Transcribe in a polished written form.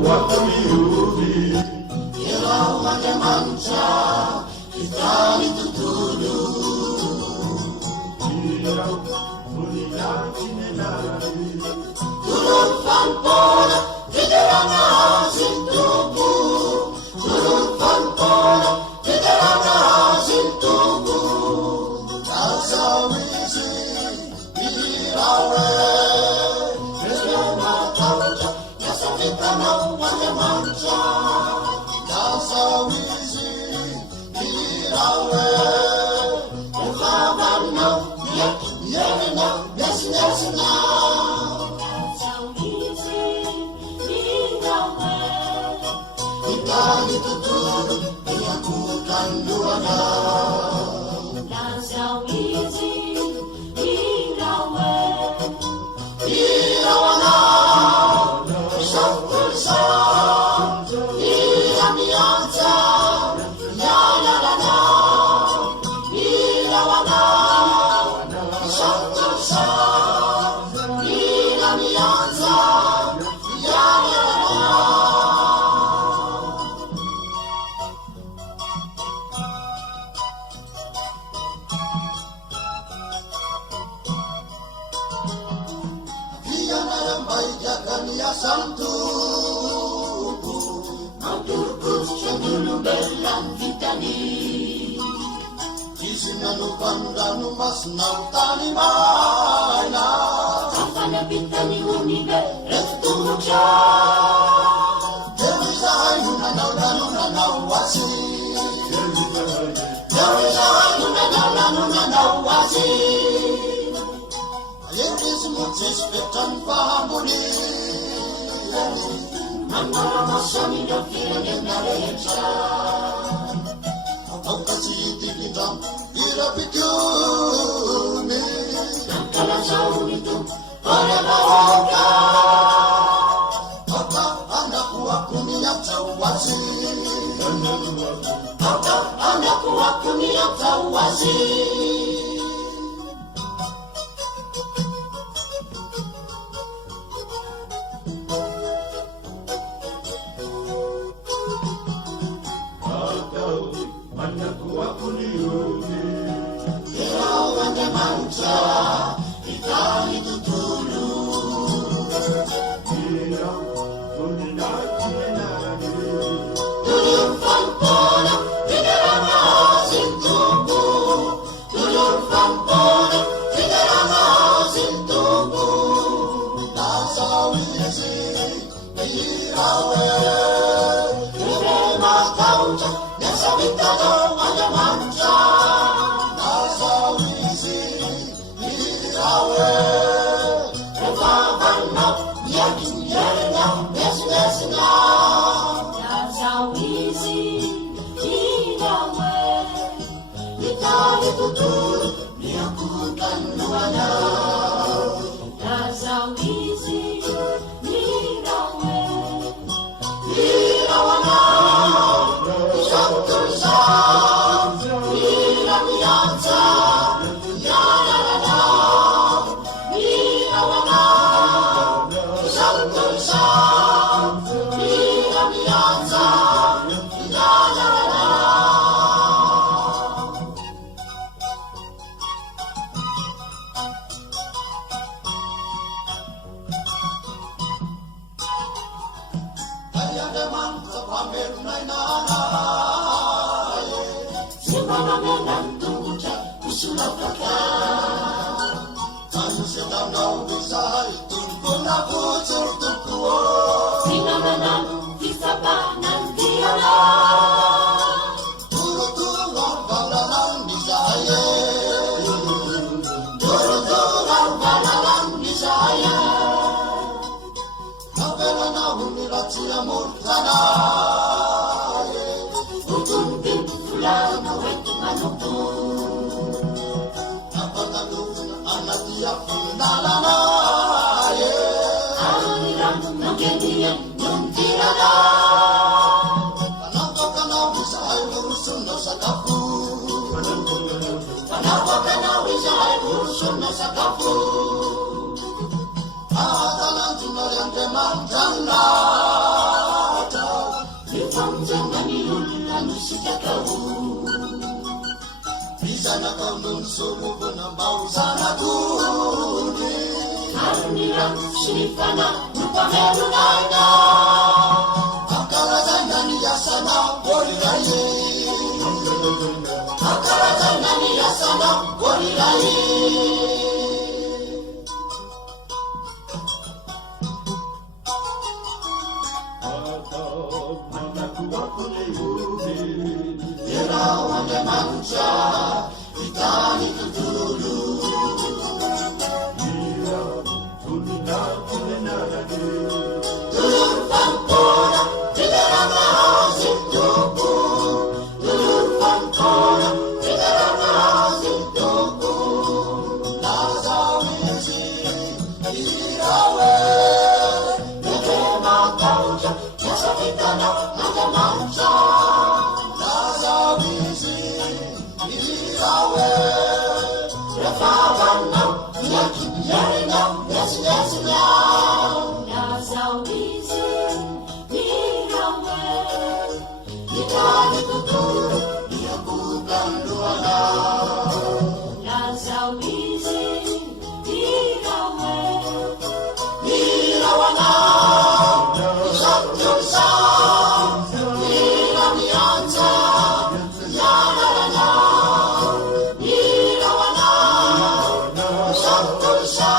kuwakamiuvi Irau Manca Itali tutulu Irau Muliaki Nenari Turun Pampona Tiderana Sintubu Turun Pampona Tiderana Sintubu Tasawizi Irawe Irama Tauja Yasavitana Manca Tasawizi Irawe Ufavano Yerina Yasina Itali tuturu Iyakukan luana Nasawizi Irawe Irawana Shakulsa Iramianza Yalalana Irawana Shakulsa Iramianza Yalalana Santu Maturkus Cendulu Belan Vitani Isinanu Pandanu Mas Nautani Mana Afana Vitani Unibe Restu Mucha Dewi Zahayu Nanau Wasi Dewi Zahayu Nanau Wasi Ayekis Mutis Petan Pahambuni Mama masami do firane narecha Aukasi tikitam ira pikuni Kala saunitu ore baoka Ata anakku aku niat tawasi Ata anakku aku niat tawasi Itali tutulu Tulur Pampona Tiderana Sintubu Tulur Pampona Tiderana Sintubu Nasawizi Irawe Irema Tauja Nesavitano Manca Nasawizi Irawe Revavano Yakin Yerina Nesina Nasawizi Irawe Itali tuturu Niakutan luana Nasawizi Irawe Irawana Shantulsa Iramianza Yalalana Irawana Shantulsa Iramianza Yalalana Ayada man sa pamer na inanay Simana menan tungguca usulah kaka Kanu sedang nau bisay tunggu na pucur tunggu Sinananan kisabanan tiada Turu-turang balalang bisaya Turu-turang balalang bisaya Kabela na hunirat siya murtana Utuntin fulan na wetu manutu Napatanong anak dia pinalana Aliran nageniyan yung tirada Panako ka na wisay urusun na sa kapu Panako ka na wisay urusun na sa kapu Atalang tunay ang demandang na fiakao izanakaonony somovona mbao zanakony aromira sy ny fana nompamelonana akarazana ny asana boriray akarazana ny asana boriray Yerao Andriamanitra vitany tontolo Tulur fampona filerana azy tompo Tulur fampona filerana azy tompo Lazao izy irawe Neke mataotra Yasa vitana Andriamanitra Lazao izy irawe Refavanao Yaki yarinao Yasinyasinyao Lazao izy irawe Vitany tontolo Iakukandoanao Lazao izy irawe Irawanao Isatulsa Iramianza Yanaranao Irawanao Isatulsa